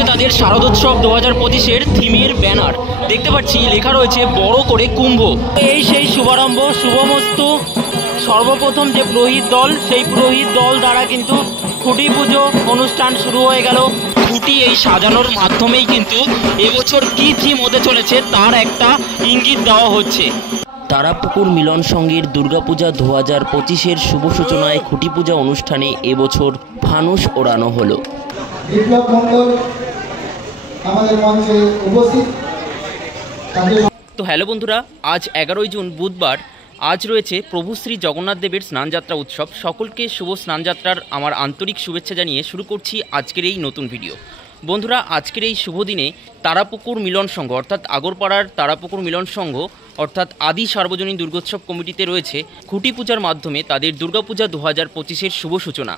হচ্ছে তাদের শারদোৎসব 2025-এর থিমের ব্যানার। দেখতে পাচ্ছি লেখা রয়েছে বড় করে কুম্ভ। এই সেই শুভারম্ভ, শুভমস্তু। সর্বপ্রথম যে পুরোহিত দল, সেই পুরোহিত দল দ্বারা কিন্তু খুঁটি পুজো অনুষ্ঠান শুরু হয়ে গেল। খুঁটি এই সাজানোর মাধ্যমেই কিন্তু এবছর কী থিম হতে চলেছে তার একটা ইঙ্গিত দেওয়া হচ্ছে। তারাপুকুর মিলন সংঘের দুর্গাপূজা 2025-এর শুভ সূচনায় খুঁটি পূজা অনুষ্ঠানে এবছর ফানুস ওড়ানো হলো। বিপ্লব মণ্ডল আমাদের মঞ্চে উপস্থিত। তো হ্যালো বন্ধুরা, আজ 11ই জুন বুধবার। আজ রয়েছে প্রভু শ্রী জগন্নাথ দেবের স্নানযাত্রা উৎসব। সকলকে শুভ স্নানযাত্রার আমার আন্তরিক শুভেচ্ছা জানিয়ে শুরু করছি আজকের এই নতুন ভিডিও। বন্ধুরা, আজকের এই শুভ দিনে তারাপুকুর মিলন সংঘ অর্থাৎ আগরপাড়ার তারাপুকুর মিলন সংঘ অর্থাৎ আদি সার্বজনীন দুর্গোৎসব কমিটিতে রয়েছে খুঁটি পূজার মাধ্যমে তাদের দুর্গাপূজা 2025-এর শুভ সূচনা।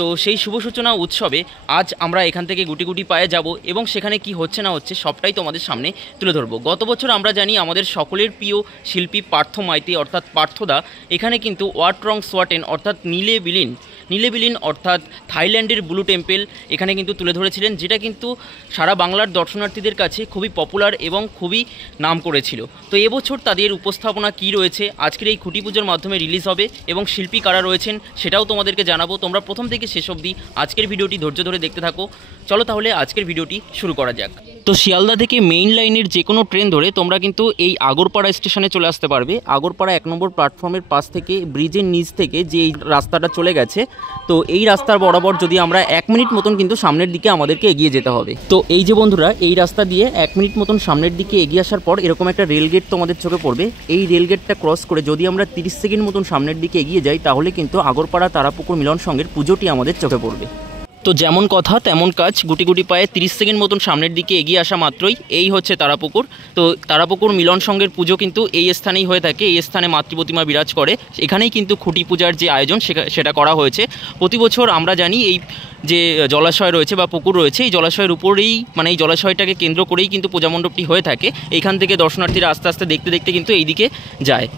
তো সেই শুভ সূচনা উৎসবে আজ আমরা এখান থেকে গুটি গুটি পায়ে যাব এবং সেখানে কি হচ্ছে না হচ্ছে সবটাই তোমাদের সামনে তুলে ধরবো। গত বছর আমরা জানি আমাদের সকলের প্রিয় শিল্পী পার্থ মাইতি অর্থাৎ পার্থদা এখানে কিন্তু ওয়াটরং সোয়াটেন অর্থাৎ নীলেবিলিন অর্থাৎ থাইল্যান্ডের ব্লু টেম্পেল এখানে কিন্তু তুলে ধরেছিলেন, যেটা কিন্তু সারা বাংলার দর্শনার্থীদের কাছে খুবই পপুলার এবং খুবই নাম করেছিল। তো এবছর তাদের উপস্থাপনা কি রয়েছে আজকের এই খুঁটি পুজোর মাধ্যমে রিলিজ হবে এবং শিল্পী কারা রয়েছেন সেটাও তোমাদেরকে জানাবো। তোমরা প্রথম থেকে শেষ অবধি আজকের ভিডিওটি ধৈর্য ধরে দেখতে থাকো। চলো তাহলে আজকের ভিডিওটি শুরু করা যাক। তো শিয়ালদা থেকে মেইন লাইনের যে কোনো ট্রেন ধরে তোমরা কিন্তু এই আগরপাড়া স্টেশনে চলে আসতে পারবে। আগরপাড়া 1 নম্বর প্ল্যাটফর্মের পাশ থেকে ব্রিজের নিচ থেকে যে এই রাস্তাটা চলে গেছে, তো এই রাস্তার বরাবর যদি আমরা 1 মিনিট মতন কিন্তু সামনের দিকে আমাদেরকে এগিয়ে যেতে হবে। তো এই যে বন্ধুরা, এই রাস্তা দিয়ে 1 মিনিট মতন সামনের দিকে এগিয়ে আসার পর এরকম একটা রেলগেট তোমাদের চোখে পড়বে। এই রেলগেটটা ক্রস করে যদি আমরা 30 সেকেন্ড মতন সামনের দিকে এগিয়ে যাই তাহলে কিন্তু আগরপাড়া তারাপুকুর মিলন সংঘের পুজোটি আমাদের চোখে পড়বে। তো যেমন কথা তেমন কাজ, গুটি গুটি পায়ে 30 সেকেন্ড মতন সামনের দিকে এগিয়ে আসা মাত্রই এই হচ্ছে তারাপুকুর। তো তারাপুকুর মিলন সংঘের পুজো কিন্তু এই স্থানেই হয়ে থাকে। এই স্থানে মাতৃপ্রতিমা বিরাজ করে, এখানেই কিন্তু খুঁটি পূজার যে আয়োজন সেটা করা হয়েছে। প্রতি বছর আমরা জানি এই যে জলাশয় রয়েছে বা পুকুর রয়েছে, এই জলাশয়ের উপরেই মানে এই জলাশয়টাকে কেন্দ্র করেই কিন্তু পূজা মণ্ডপটি হয়ে থাকে। এইখান থেকে দর্শনার্থীরা আস্তে আস্তে দেখতে দেখতে কিন্তু এইদিকে যায়।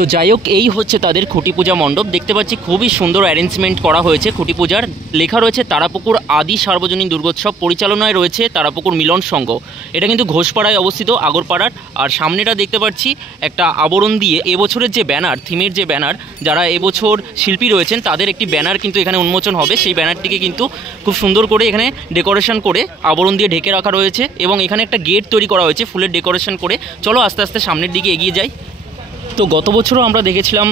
তো যাই হোক, এই হচ্ছে তাদের খুঁটি পূজা মণ্ডপ। দেখতে পাচ্ছি খুবই সুন্দর অ্যারেঞ্জমেন্ট করা হয়েছে খুঁটি পূজার। লেখা রয়েছে তারাপুকুর আদি সার্বজনীন দুর্গোৎসব, পরিচালনায় রয়েছে তারাপুকুর মিলন সংঘ। এটা কিন্তু ঘোষপাড়ায় অবস্থিত আগরপাড়ার। আর সামনেটা দেখতে পাচ্ছি একটা আবরণ দিয়ে এবছরের যে ব্যানার, থিমের যে ব্যানার, যারা এবছর শিল্পী রয়েছেন তাদের একটি ব্যানার কিন্তু এখানে উন্মোচন হবে। সেই ব্যানারটিকে কিন্তু খুব সুন্দর করে এখানে ডেকোরেশন করে আবরণ দিয়ে ঢেকে রাখা রয়েছে এবং এখানে একটা গেট তৈরি করা হয়েছে ফুলের ডেকোরেশন করে। চলো আস্তে আস্তে সামনের দিকে এগিয়ে যাই। তো গত বছরও আমরা দেখেছিলাম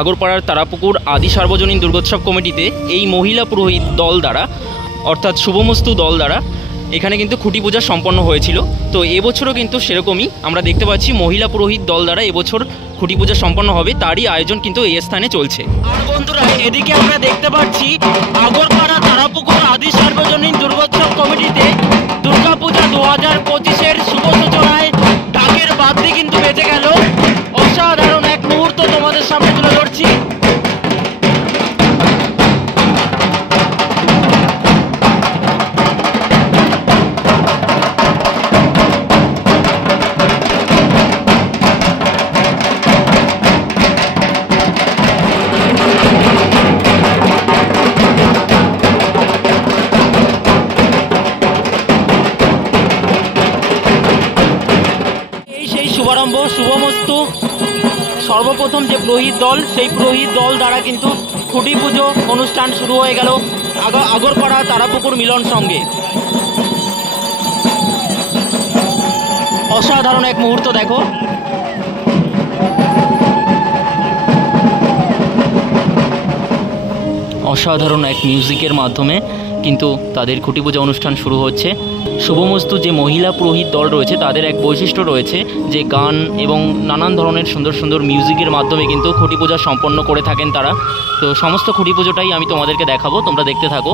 আগরপাড়ার তারাপুকুর আদি সার্বজনীন দুর্গোৎসব কমিটিতে এই মহিলা পুরোহিত দল দ্বারা অর্থাৎ শুভমস্তু দল দ্বারা এখানে কিন্তু খুঁটি পূজা সম্পন্ন হয়েছিল। তো এবছরও কিন্তু সেরকমই আমরা দেখতে পাচ্ছি মহিলা পুরোহিত দল দ্বারা এবছর খুঁটি পূজা সম্পন্ন হবে, তারই আয়োজন কিন্তু এই স্থানে চলছে। আর বন্ধুরা, এদিকে আমরা দেখতে পাচ্ছি আগরপাড়া তারাপুকুর আদি সার্বজনীন দুর্গোৎসব কমিটিতে দুর্গাপূজা 2025-এর শুভ সূচনায় ঢাকের বাদ্যি কিন্তু বেজে গেল। অসাধারণ এক মুহূর্ত তোমাদের সামনে তুলে ধরছি। শুভারম্ভ, শুভমস্তু। সর্বপ্রথম যে পুরোহিত দল, সেই পুরোহিত দল দ্বারা কিন্তু খুঁটি পুজো অনুষ্ঠান শুরু হয়ে গেল আগরপাড়া তারাপুকুর মিলন সংঘে। অসাধারণ এক মুহূর্ত দেখো। অসাধারণ এক মিউজিকের মাধ্যমে কিন্তু তাদের খুঁটি পূজা অনুষ্ঠান শুরু হচ্ছে। শুভমস্তু যে মহিলা পুরোহিত দল রয়েছে তাদের এক বৈশিষ্ট্য রয়েছে যে গান এবং নানান ধরনের সুন্দর সুন্দর মিউজিকের মাধ্যমে কিন্তু খুঁটি পূজা সম্পন্ন করে থাকেন তারা। তো সমস্ত খুঁটি পুজোটাই আমি তোমাদেরকে দেখাবো, তোমরা দেখতে থাকো।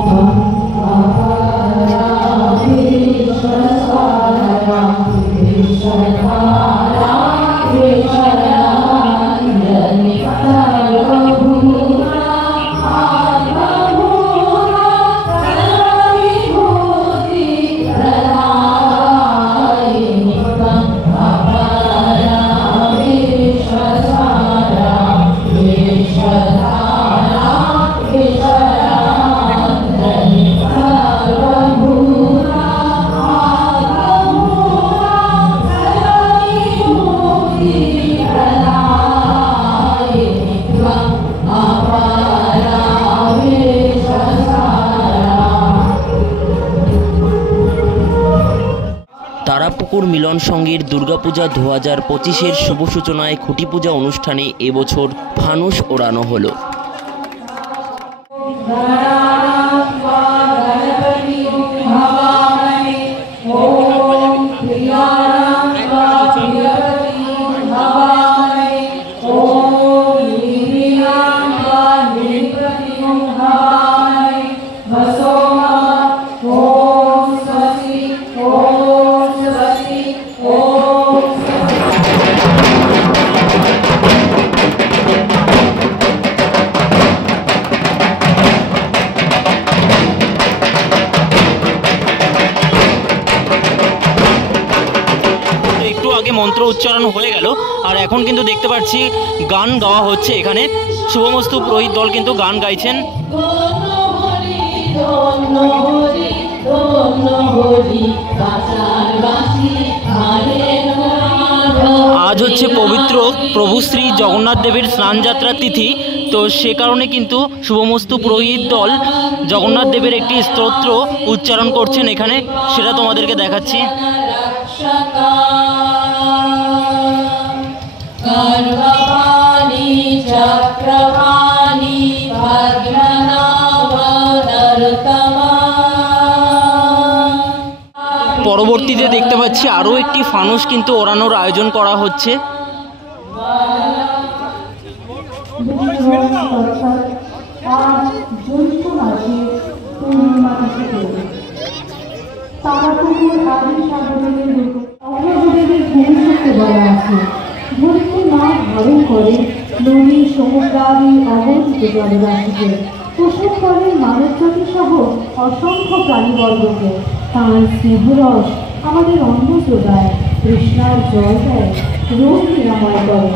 তারাপুকুর মিলন সংঘের দুর্গাপূজা 2025-এর শুভ সূচনায় খুঁটি পূজা অনুষ্ঠানে এবছর ফানুস ওড়ানো হলো। মন্ত্র উচ্চারণ হয়ে গেল আর এখন কিন্তু দেখতে পাচ্ছি গান গাওয়া হচ্ছে। এখানে শুভমস্তু পুরোহিত দল কিন্তু গান গাইছেন। আজ হচ্ছে পবিত্র প্রভু শ্রী জগন্নাথ দেবের স্নানযাত্রার তিথি, তো সে কারণে কিন্তু শুভমস্তু পুরোহিত দল জগন্নাথ দেবের একটি স্তোত্র উচ্চারণ করছেন এখানে, সেটা তোমাদেরকে দেখাচ্ছি। পরবর্তীতে দেখতে পাচ্ছি আরও একটি ফানুস কিন্তু ওড়ানোর আয়োজন করা হচ্ছে। অসংখ্য প্রাণীবর্গকে তাঁর স্নেহরস আমাদের অন্ন যোগায়, কৃষ্ণার জল দেয়, রোগ নিরাময় করে।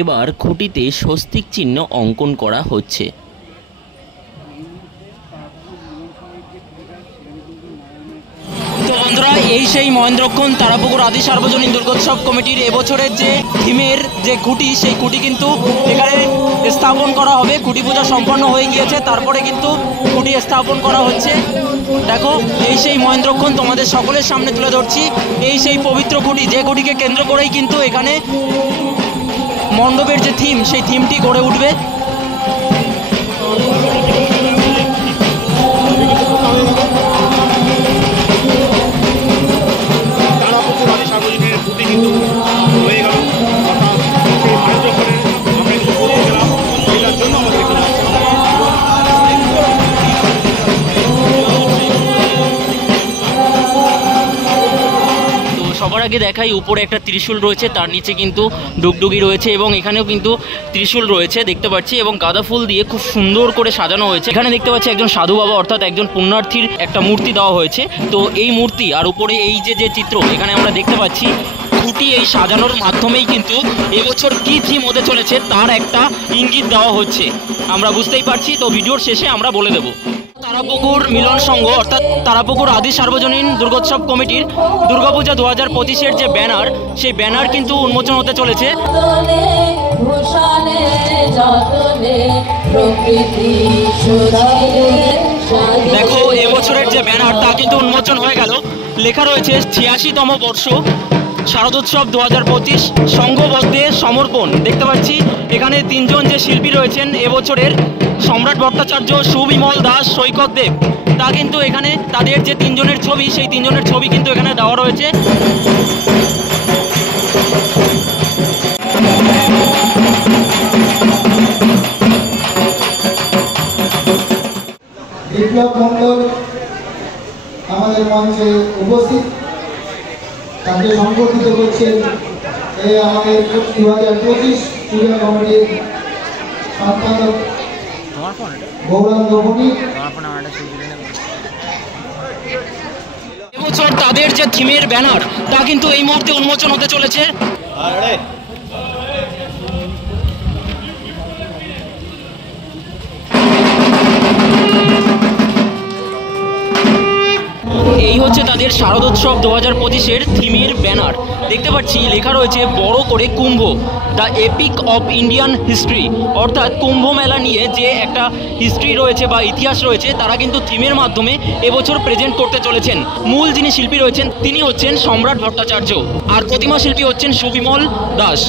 এবার খুঁটিতে স্বস্তিক চিহ্ন অঙ্কন করা হচ্ছে। তো বন্ধুরা, এই সেই মহেন্দ্রক্ষণ তারাপুকুর আদি সার্বজনীন দুর্গোৎসব কমিটির এবছরের যে থিমের যে খুঁটি, সেই খুঁটি কিন্তু এখানে স্থাপন করা হবে। খুঁটি পূজা সম্পন্ন হয়ে গিয়েছে, তারপরে কিন্তু খুঁটি স্থাপন করা হচ্ছে। দেখো, এই সেই মহেন্দ্রক্ষণ তোমাদের সকলের সামনে তুলে ধরছি। এই সেই পবিত্র খুঁটি, যে খুঁটিকে কেন্দ্র করেই কিন্তু এখানে মণ্ডপের যে থিম, সেই থিমটি গড়ে উঠবে। সবার আগে দেখাই, উপরে একটা ত্রিশূল রয়েছে, তার নিচে কিন্তু ডুগডুগি রয়েছে এবং এখানেও কিন্তু ত্রিশূল রয়েছে দেখতে পাচ্ছি, এবং গাঁদা ফুল দিয়ে খুব সুন্দর করে সাজানো হয়েছে। এখানে দেখতে পাচ্ছি একজন সাধু বাবা অর্থাৎ একজন পুণ্যার্থীর একটা মূর্তি দেওয়া হয়েছে। তো এই মূর্তি আর উপরে এই যে চিত্র এখানে আমরা দেখতে পাচ্ছি, খুঁটি এই সাজানোর মাধ্যমেই কিন্তু এবছর কি থিম হতে চলেছে তার একটা ইঙ্গিত দেওয়া হচ্ছে। আমরা বুঝতেই পারছি, তো ভিডিওর শেষে আমরা বলে দেবো। তারাপুকুর মিলন সংঘ অর্থাৎ তারাপুকুর আদি সার্বজনীন দুর্গোৎসব কমিটির দুর্গাপূজা 2025-এর যে ব্যানার, সেই ব্যানার কিন্তু উন্মোচন হতে চলেছে। দেখো, এবছরের যে ব্যানার তা কিন্তু উন্মোচন হয়ে গেল। লেখা রয়েছে 86তম বর্ষ শারদোৎসব 2025 সংঘবদ্ধে সমর্পণ। দেখতে পাচ্ছি এখানে তিনজন যে শিল্পী রয়েছেন এবছরের, সম্রাট ভট্টাচার্য, সুবিমল দাস, সৈকত দেব, তা কিন্তু এখানে তাদের যে তিনজনের ছবি, সেই তিনজনের ছবি কিন্তু এখানে দেওয়া রয়েছে। বিপ্লব মণ্ডল আমাদের মঞ্চে উপস্থিত, তাকে সংগঠিত করছেন এই আমাদের 2025 পূজা কমিটির সম্পাদক গৌরাঙ্গ বণিক। এবছর তাদের যে থিমের ব্যানার তা কিন্তু এই মুহূর্তে উন্মোচন হতে চলেছে। তাদের শারদোৎসব 2025-এর থিমের ব্যানার দেখতে পাচ্ছি, লেখা রয়েছে বড় করে Kumbh, the epic of Indian history. অর্থাৎ কুম্ভ মেলা নিয়ে যে একটা হিস্ট্রি রয়েছে বা ইতিহাস রয়েছে, তারা কিন্তু থিমের মাধ্যমে এবছর প্রেজেন্ট করতে চলেছেন। মূল যিনি শিল্পী রয়েছেন তিনি হচ্ছেন সম্রাট ভট্টাচার্য, আর প্রতিমা শিল্পী হচ্ছেন সুবিমল দাস,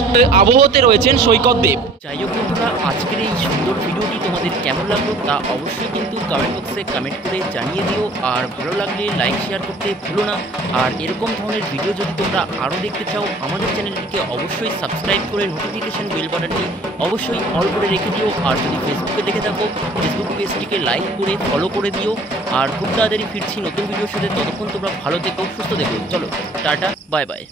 আবহতে রয়েছেন সৈকত দেব। যাই হোক বন্ধুরা, আজকের এই সুন্দর ভিডিওটি তোমাদের কেমন লাগলো তা অবশ্যই কিন্তু কমেন্ট বক্সে কমেন্ট করে জানিয়ে দিও। আর ভালো লাগলে লাইক শেয়ার করতে ভুলো না। আর এরকম ধরনের ভিডিও যদি তোমরা আরও দেখতে চাও, আমাদের চ্যানেলটিকে অবশ্যই সাবস্ক্রাইব করে নোটিফিকেশন বেল বাটনটি অবশ্যই অল করে রেখে দিও। আর যদি ফেসবুকে দেখে থাকো, ফেসবুক পেজটিকে লাইক করে ফলো করে দিও। আর খুব তাড়াতাড়ি ফিরছি নতুন ভিডিওর সাথে, ততক্ষণ তোমরা ভালো থেকো, সুস্থ থেকো। চলো টাটা, বাই বাই।